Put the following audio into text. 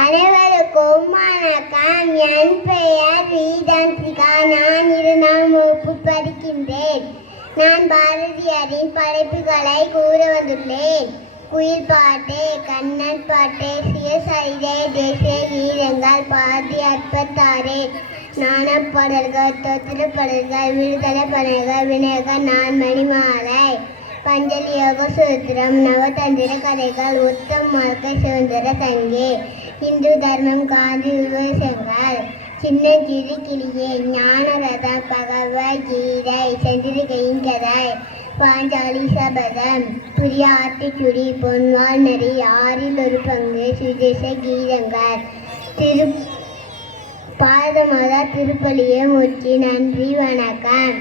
அனைவருக்கும் வணக்கம். என் பெயர் ரீதன்சிகா. நான் 2ஆம் வகுப்பு படிக்கின்றேன். நான் பாரதியாரின் படைப்புகளை கூற வந்துள்ளேன். குயில் பாட்டு, கண்ணன் பாட்டு, சுயசரிதை, தேசிய கீதங்கள், பாரதி அற்பத்தாறு, நாணப்பாடல்கள், தொத்திரப்பாடல்கள், விடுதலை பாடல்கள், விநாயகர், நான் மணிமாலை, பஞ்சலி யோக சூத்திரம், நவதந்திர கதைகள், உத்தம் வாழ்க்கை, சுதந்திர சங்கே, இந்து தர்மம், காந்தி உபதேசங்கள், சின்ன சிறு கிளியே, ஞானரதம், பகவத்கீதை, சந்திரிகையின் கதை, பாஞ்சாலி சபதம், புதிய ஆத்திச்சுடி, பொன்வால் நெறி, 6இல் ஒரு பங்கு, சுதேச கீதங்கள், பாரத மாதா திருப்பலியை முற்றி. நன்றி, வணக்கம்.